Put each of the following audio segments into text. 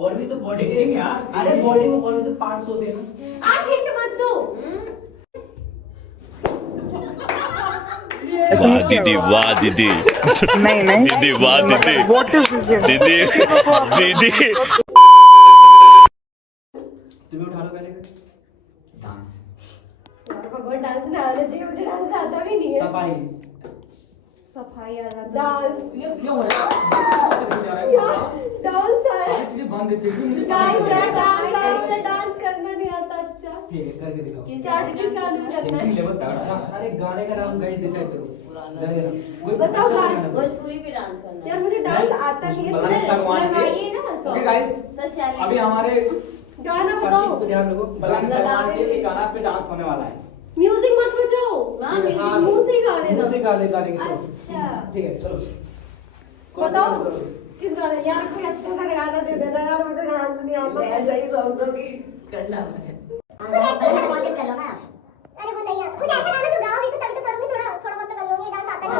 और भी तो बॉडी नहीं यार, अरे बॉडी में और भी तो पार्ट्स होते हैं ना। आप हिंट मत दो। वाह दीदी, वाह दीदी, नहीं नहीं दीदी वाह दीदी, व्हाट इज दिस? दीदी दीदी। तुम्हें उठा लो पहले डांस। यार भगवान डांस ना आना चाहिए, मुझे डांस आता भी नहीं है। सफाई। सफाई आ रहा डांस। ये क्या हो रहा है? डांस सारी चीजें बंद है फिर भी मुझे गाइस मुझे डांस करना नहीं आता। अच्छा ठीक है करके दिखाओ। किस गाने में करना है? लेवल तगड़ा। अरे गाने का नाम गाइस डिसाइड करो। गाने का नाम कोई बताओ अच्छा सा गाना। गाना बताओ। भोजपुरी भी डांस करना है। यार मुझे डांस आता नहीं है। बलराम सागवान के। लगाइए ना okay song. Guys sir challenge अभी हमारे गाना काशी बताओ। को ध्यान रखो। बलराम सागवान के एक गाना पे डांस होने वाला है। म्यूजिक मत बजाओ। हाँ, म्यूजिक हाँ, मुंह से ही गा देना। मुंह से गा दे गाने के चलो। अच्छा ठीक है चलो। कौन सा बताओ गाना बोलोगे? किस गाने? यार कोई अच्छा सा गाना दे देना यार, मुझे डांस नहीं आता। ऐसा ही सॉन्ग दो कि करना है। अरे वो नहीं आता कुछ ऐसा गाना जो गाओ भी तो तभी तो करूंगी, थोड़ा बहुत तो कर लूंगी। डांस आता है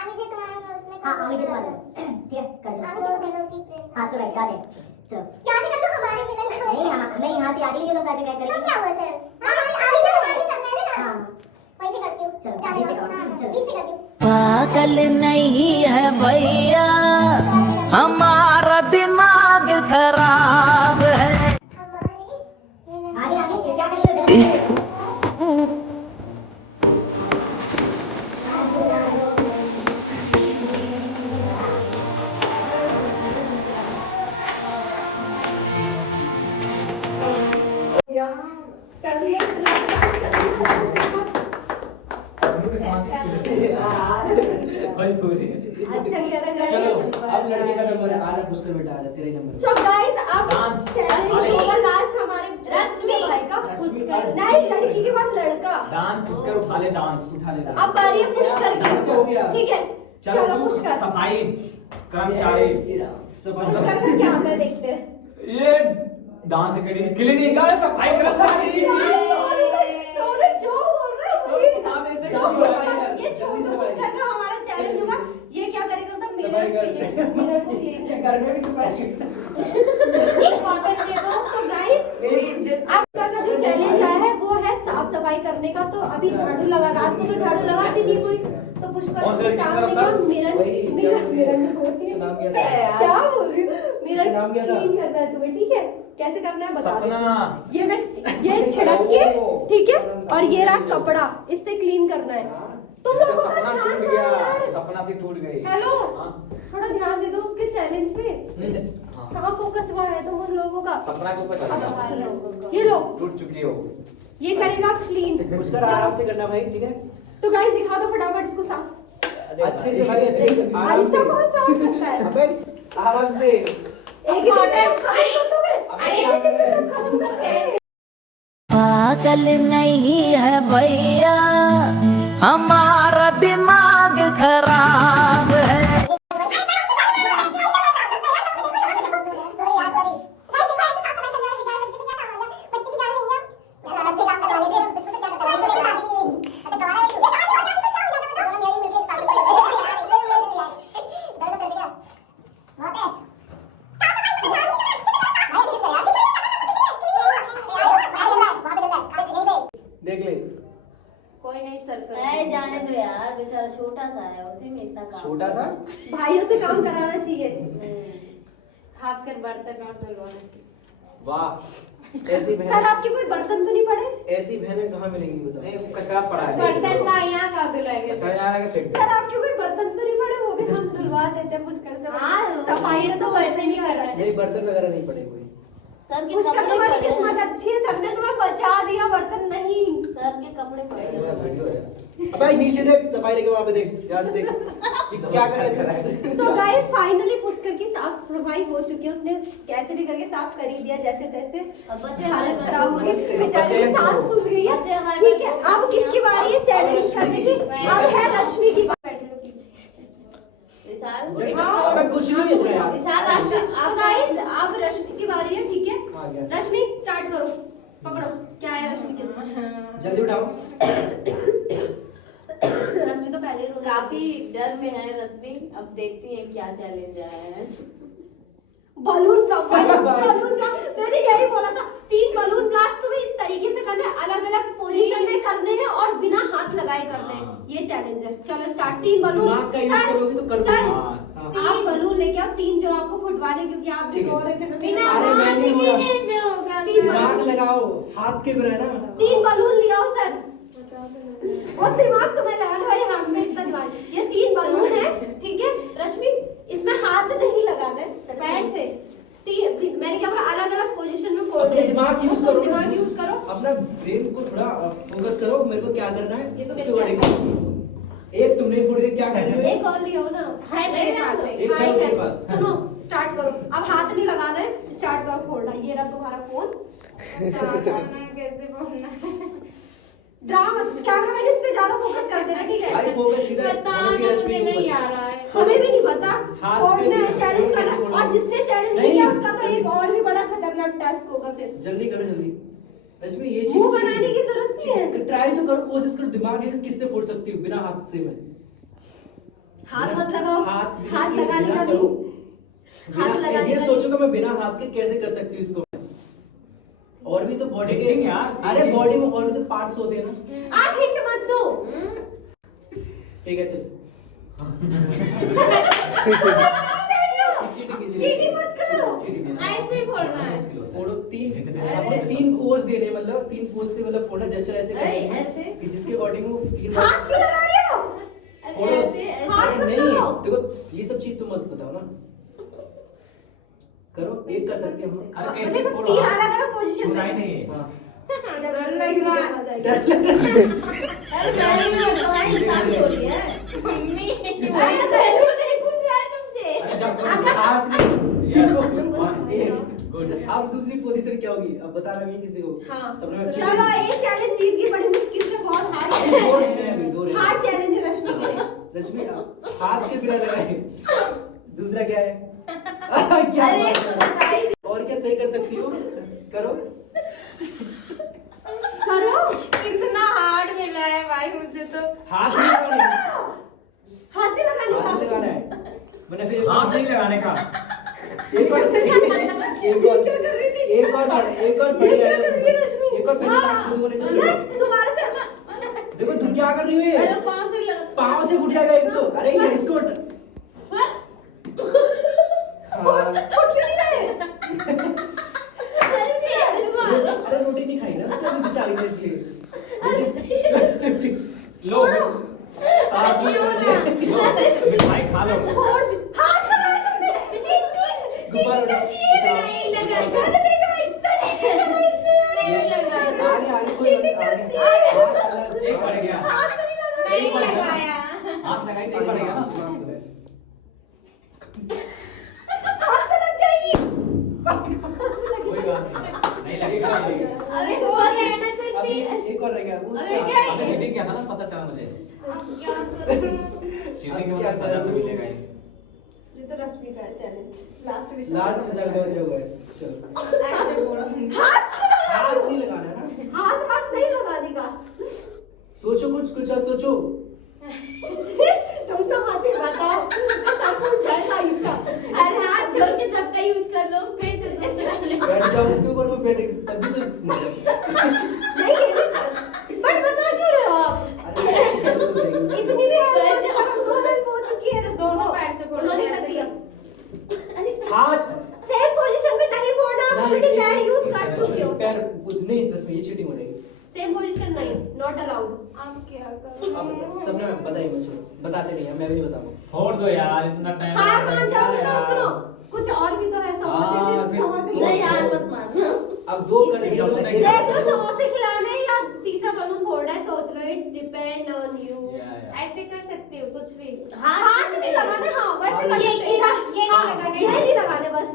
आमी से तुम्हारा उसमें। हां आमी से तुम्हारा ठीक है कर चलो। दो दिनों की प्रेम। हां चलो गा दे चलो। क्या से कर लो हमारे मिलन को? नहीं हम नहीं यहां से आ रही है, लोग कैसे क्या करेंगे? तो क्या हुआ सर? हमारी आमी से हमारी करना है ना। हां वैसे करती हूं। चलो गाने से करो। चलो बीच से करती हूं। पागल नहीं है भैया, हमारा दिमाग खराब है। आगे आगे क्या कर रहे हो? भोजपुरी। अच्छा गाना चलो गाइए। अब लड़के का नंबर है। आना पुष्कर बेटा आ जा तेरा ही नंबर। So guys, अब Dance. चैलेंज अरे। होगा लास्ट हमारे रश्मि। भाई का रश्मि, पुष्कर। अरे। नहीं लड़की के बाद लड़का। डांस पुष्कर उठा ले, डांस उठा ले। अब बारी है पुष्कर डांस तो हो गया। की। ठीक है चलो तू पुष्कर। सफाई कर्मचारी पुष्कर का क्या आता है देखते हैं। ये डांस क्लीनिंग का सफाई कर्मचारी। सोने जो बोल रहा है सोने नाम ऐसे जो क्यों बोल बोल रहा रहा है। है? ये जल्दी छोटू सफाई। पुष्कर का हमारा चैलेंज होगा। ये क्या करेगा मतलब सफाई मिरर को क्लीन घर में भी सफाई एक कॉटन दे दो। तो गाइस आपका का जो चैलेंज आया है वो है साफ सफाई करने का। तो अभी झाड़ू लगा, रात को तो झाड़ू लगाती नहीं कोई, तो पुष्कर कौन सी लड़की काम की तरफ देगा। सर? मिरर वही, मिरर मिरर नाम क्या था? क्या बोल रही हूँ? मिरर नाम क्या था? क्लीन करना है तुम्हें, ठीक है? कैसे करना है बता सपना। दे। ये छिड़क के, ठीक है, और ये रहा कपड़ा, इससे क्लीन करना है। तुम इसका लोगों का सपना ध्यान टूट दो गया, यार। सपना थी टूट गई। हेलो हाँ। थोड़ा ध्यान दे दो उसके चैलेंज पे। हाँ। कहाँ फोकस हुआ है तुम उन लोगों का? सपना के ऊपर चल ये लो टूट चुकी हो। ये करेगा क्लीन। पुष्कर आराम से करना भाई, ठीक है? तो गाइस दिखा दो फटाफट इसको साफ। अच्छे से भाई, अच्छे से आराम से। ऐसा कौन साफ करता है? अबे आराम से। एक ही पागल नहीं है भैया, हमारा दिमाग खराब है। देख ले। कोई नहीं सर कर। है जाने दो यार, बेचारा छोटा सा है, उसी में इतना काम। छोटा सा भाइयों से काम कराना चाहिए, खासकर बर्तन और धुलवाना चाहिए। वाह ऐसी सर बहन, आपके कोई बर्तन तो नहीं पड़े? ऐसी बहनें कहाँ मिलेंगी बताओ? नहीं कचरा पड़ा है। बर्तन का यहाँ का धुलाएंगे। कचरा यहाँ लगा फेंक दे। सर आपके कोई बर्तन तो नहीं पड़े? वो भी हम धुलवा देते हैं पुष्कर से। हाँ, सफाई तो वैसे ही कर रहा है। नहीं बर्तन वगैरह नहीं पड़े कोई। सर के पुष्कर कपड़े तुम्हारी पड़े किस्मत हैं। अच्छी है, सर ने तुम्हें बचा दिया, बर्तन नहीं। सर के कपड़े पड़े हैं। अबे नीचे देख, सफाई रखे वहाँ पे देख, ध्यान से देख कि क्या कर रहा है। सो गाइस फाइनली पुष्कर की साफ सफाई हो चुकी है। उसने कैसे भी करके साफ कर ही दिया जैसे तैसे। अब बच्चे हालत हमारे खराब हो गई, बच्चे- बेचारे की सांस फूल गई है। बच्चे हमारे ठीक है पास अब किसकी बारी है चैलेंज करने की? अब है रश्मि की बारी। बैठे लो पीछे। विशाल अबे कुछ नहीं है इतना यार। विशाल रश्मि आप तो गाइस अब रश्मि की बारी है, ठीक है? आ गया। रश्मि स्टार्ट करो, पकड़ो क्या है रश्मि के उसमें। जल्दी उठाओ। रश्मि तो पहले रो काफी डर में है रश्मि, अब देखती हैं क्या चैलेंज आया है। बलून प्रॉपर बलून ब्लास्ट, मैंने यही बोला था 3 बलून ब्लास्ट तुम्हें इस तरीके से करने, अलग अलग पोजीशन में करने हैं और बिना हाथ लगाए करने हैं, ये चैलेंज है। चलो स्टार्ट। 3 बलून दिमाग का यूज करोगी तो कर सर दोगी। आप बलून लेके आओ 3 जो आपको फुटवाने, क्योंकि आप ठीक है। बोल रहे थे ना बिना अरे मैं नहीं बोला, कैसे होगा? दिमाग लगाओ, हाथ के बिना ना। 3 बलून ले आओ सर। और दिमाग तुम्हें लगा लो भाई, हाथ में इतना दिमाग। ये 3 बलून है, ठीक है रश्मि, इसमें हाथ नहीं लगाना है, पैर से। मैंने क्या बोला, अलग अलग पोजीशन में फोड़ना अपने है। दिमाग यूज करो, दिमाग यूज करो, अपना ब्रेन को थोड़ा फोकस करो, मेरे को क्या करना है ये तो उसके मेरे अकॉर्डिंग। एक तुमने फोड़ के क्या करना है, एक और ले आओ ना। है मेरे पास है। एक है उसके पास। सुनो स्टार्ट करो, अब हाथ नहीं लगाना है, स्टार्ट करो फोड़ना। ये रहा तुम्हारा फोन। कैसे बोलना है? ड्रामा कैमरामैन इस पे ज्यादा फोकस कर देना, ठीक है? आई फोकस सीधा होना चाहिए रश्मि के नहीं ऊपर। आ रहा है। हमें भी नहीं पता हाथ फोड़ना है, पे चैलेंज कैसे करना, फोड़ना और है? जिसने चैलेंज नहीं। किया उसका तो एक और भी बड़ा खतरनाक टास्क होगा फिर। जल्दी करो जल्दी रश्मि, ये मुंह चीज बनाने की जरूरत नहीं है। ट्राई तो करो, कोशिश करो, दिमाग है किससे फोड़ सकती हूँ बिना हाथ से मैं। हाथ मत लगाओ, हाथ बिना लगाने का करो। भी हाथ बिना- लगाने ये का सोचो कि मैं बिना हाथ के कैसे कर सकती हूँ इसको। और भी तो बॉडी के यार, अरे बॉडी में और भी तो पार्ट्स होते हैं ना। आप हिंट मत दो। ठीक है चल, चीटिंग मत करो। ऐसे ही बोलना है। फोड़ो 3 अपने 3 पोज देने, मतलब 3 पोज से मतलब फोड़ा जेस्चर ऐसे अरे, करना है ऐसे? कि जिसके अकॉर्डिंग वो 3 हाथ क्यों लगा रहे हो? फोड़ो। हाथ अरे मत नहीं लगाओ। देखो ये सब चीज तुम मत बताओ ना, करो एक कर सकते हैं हम। अरे कैसे देखो फोड़ो? 3 अलग अलग पोजीशन सुनाई में। नहीं। हाँ डर लग रहा है। डर लग रहा है। अरे मैं भी तुम्हारी इंसान छोड़ी है। मम्मी अरे तो नहीं पूछ रहा है तुमसे। अरे जब हाथ में- Yes, एक गुड। अब दूसरी पोजीशन क्या होगी, अब बताना नहीं किसी को। हाँ सबने अच्छी चलो ये चैलेंज जीत गई, बड़ी मुश्किल से, बहुत हार्ड दो रहते हैं अभी, दो रहते हैं। हार्ड चैलेंज है रश्मि के लिए। रश्मि हाथ के बिना लगाए। दूसरा क्या है? क्या अरे बात तो है? बता ही दे। और क्या सही कर सकती हो, करो। करो, कितना हार्ड मिला है भाई मुझे तो। हाथ नहीं लगाना है, हाथ नहीं लगाने हाथ नहीं का। लगाना है, वरना फिर हाथ नहीं लगाने का। एक और क्या कर रही थी? एक और ये क्या कर रही है रश्मि? एक और पहले हाँ, खुद बोले तो ये तुम्हारे से देखो तुम क्या कर रही हो, अरे ये पाँव से लगा। पाँव से फूट जाएगा एक तो। अरे ये इसको फुट क्यों नहीं रहे? अरे तेरी माँ। अरे रोटी नहीं खाई ना उसने अभी बेचारी ने, इसलिए लो हाथ में मिठाई खा लो। हाथ लगाया तुमने, चीटिंग दोबारा करती है। नहीं लगा। मैंने देखा इससे नहीं लगा, इसने आगे आगे कोई चीटिंग आगे करती है। एक बढ़ गया। हाथ नहीं लगा। नहीं लगाया। हाथ लगाई तो एक बढ़ गया ना। हाथ पे लग जाएगी। कोई बात नहीं, नहीं लगेगा। अबे हो गया ना सिर्फ अभी ही। एक और रह गया वो अबे क्या हमने चीटिंग किया था ना, पता चला मुझे। अब क्या करूं? चीटिंग के मतलब सजा तो मिलेगा ही। ये तो रश्मि का चैलेंज लास्ट में। लास्ट में चल गया चलो। ऐसे बोलो। हाथ नहीं लगाना है ना, हाथ नहीं लगाने का। सोचो कुछ और सोचो। तुम तो मत ही बताओ, उसका सर फूट जाएगा इसका। अरे हाथ जोड़ के सबका यूज कर लो, फिर से दूसरा ले। बैठ जाओ उसके ऊपर, वो बैठ तभी तो नहीं ये भी सर, बट बता क्यों रहे हो आप? इतनी इतनी भी हेल्प मत करो, 2 हेल्प हो चुकी है। दोनों पैर से फोड़ो, उन्होंने ऐसे कर दिया। हाथ सेम पोजीशन में नहीं फोड़ना, आप ऑलरेडी पैर यूज कर चुके हो। पैर नहीं, इसमें ये चीटिंग हो जाएगी। सेम पोजीशन नहीं, नॉट अलाउड। अब क्या करूं? अब सबने बताइए मुझे, बताते नहीं है, मैं भी नहीं बताऊंगा। छोड़ दो यार, इतना टाइम। हार मान जाओगे तो सुनो, कुछ और भी तो है। समोसे हाँ, भी, फिर समोसे नहीं यार मत मानो। अब 2 कर दिए, समोसे एक देख लो, कर दो। समोसे खिलाने या तीसरा बलून फोड़ना है, सोच लो। It's depend on you. ऐसे कर सकती हो कुछ भी। हाथ नहीं लगाने, हाँ वैसे कर ये- सकते ये- हैं। ये नहीं लगाने। ये नहीं लगाने बस।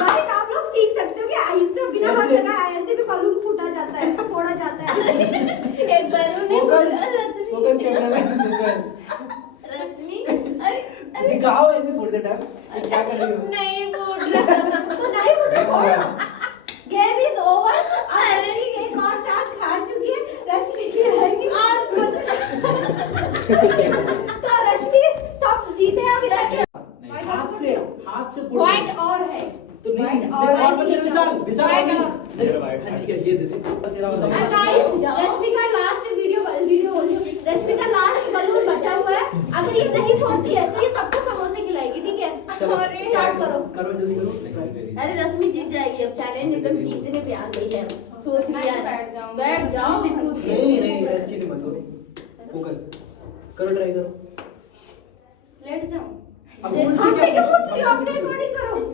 गाइस आप लोग सीख सकते हो कि इससे बिना हाथ ऐसे- लगाए ऐसे भी बलून फूटा जाता है, फोड़ा जाता है। एक बैलून नहीं फोकस फूटा, रश्मि। फोकस कैमरा में फोकस रश्मि, अरे दिखाओ ऐसे फोड़ देता ये क्या कर रही हो। नहीं फूट रहा। तो नहीं फूटा, फोड़ो। Game is over. रश्मि एक और टास्क हार चुकी है, रश्मि की रहेगी और कुछ। तो रश्मि सब जीते अभी तक। हाथ से फोड़ व्हाइट और है तो नहीं White और और बच्चे विशाल विशाल White नहीं, और- नहीं, हाँ, ठीक है ये दे दे तेरा हो And समझ guys, रश्मि का लास्ट वीडियो बोलती हूँ, रश्मि का लास्ट बलून बचा हुआ है। अगर ये नहीं फोड़ती है तो ये सबको समोसे खिलाएगी, ठीक है? चलो स्टार्ट करो। करो जल्दी करो अरे रश्मि जीत जाएगी अब चैलेंज एकदम जीतने पे आ गई है सोच लिया है। बैठ जाओ कूद के। नहीं नहीं ऐसे चीजें मत करो फोकस करो ट्राई करो लेट जाओ अब हमसे क्यों पूछ रही हो? अपने अकॉर्डिंग करो।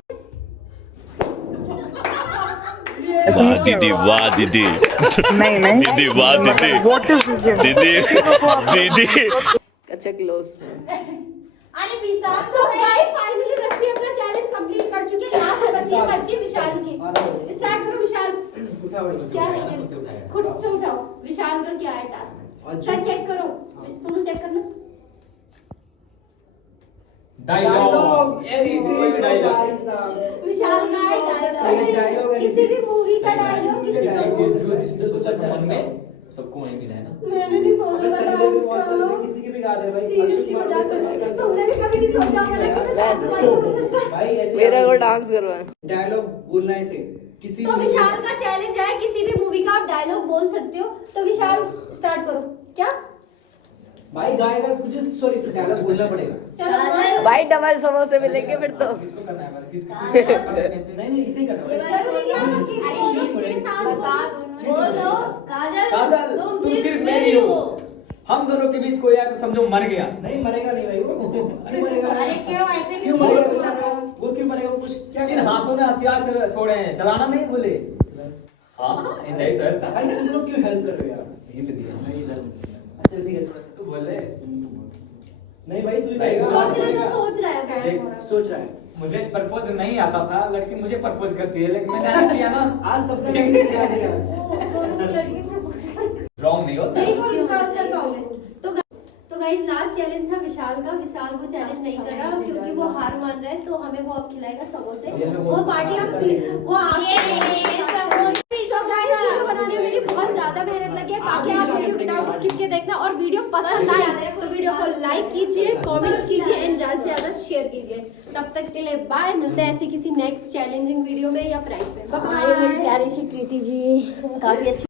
वाह दीदी वाह दीदी नहीं नहीं दीदी वाह दीदी व्हाट इज दिस गेम? दीदी दीदी अच्छा क्लोज अरे विशाल तो गाइस फाइनली रश्मि अपना चैलेंज कंप्लीट कर चुकी है। लास्ट बची है पर्ची विशाल की। स्टार्ट करो विशाल। उठा भाई क्या है ये? खुद से उठाओ। विशाल का क्या है टास्क? सर चेक करो। सुनो चेक करना। डायलॉग कोई भी डायलॉग विशाल का है सही डायलॉग। dialogue है। किसी भी मूवी का डायलॉग किसी ये एक का चीज जो जिसने सोचा था मन में सबको वहीं मिला है ना। मैंने नहीं सोचा था संडे भी बहुत डांस सारे किसी की भी गा दे भाई सीरियसली मजाक कर रही हूं। तुमने भी कभी नहीं सोचा होगा ना कि मैं साफ सफाई करूंगा। भाई ऐसे मेरा को डांस करवा डायलॉग बोलना है ऐसे किसी तो भी विशाल का चैलेंज है, किसी भी मूवी का आप डायलॉग बोल सकते हो। तो विशाल स्टार्ट करो। क्या? भाई गाएगा कुछ सॉरी डायलॉग बोलना पड़ेगा चलो भाई डबल समोसे मिलेंगे फिर तो किसको करना है किसको नहीं नहीं इसे करना है जरूरी नहीं है कि दोनों के साथ बता बोलो। बोलो काजल काजल तुम सिर्फ मेरी हो। हम दोनों के बीच कोई आया तो समझो मर गया। नहीं मरेगा नहीं भाई वो नहीं मरेगा अरे क्यों ऐसे क्यों मरेगा बेचारा वो क्यों मरेगा वो कुछ क्या किन हाथों ने हथियार छोड़े हैं चलाना नहीं बोले। हाँ ऐसा ही तो है। भाई तुम लोग क्यों हेल्प कर रहे हो यार यहीं पे दिया। अच्छा ठीक है थोड़ा सा तू बोल रहे नहीं भाई तू ही भाई, करेगा। सोच रहे तो सोच रहा है देख, सोच रहा है मुझे प्रपोज नहीं आता था लड़की मुझे प्रपोज करती है लेकिन मैंने आज किया ना। आज सबका नहीं याद है वो सोनू लड़की प्रपोज कर रॉन्ग नहीं होता। नहीं वो विकास कर पाओगे। तो गाइस लास्ट चैलेंज था विशाल का। विशाल वो चैलेंज नहीं कर रहा क्योंकि वो हार मान रहा है, तो हमें वो अब खिलाएगा समोसे। वो पार्टी हम वो आपके समोसे। तो गाइस वीडियो बनाने में मेरी बहुत ज्यादा मेहनत लगी है, ताकि आप वीडियो विदाउट स्किप के देखना। और वीडियो पसंद आए तो वीडियो को लाइक कीजिए, कमेंट्स कीजिए एंड ज्यादा से ज्यादा शेयर कीजिए। तब तक के लिए बाय। मिलते हैं ऐसे किसी नेक्स्ट चैलेंजिंग वीडियो में या प्राइस में। मेरी प्यारी सी कृति जी काफी अच्छी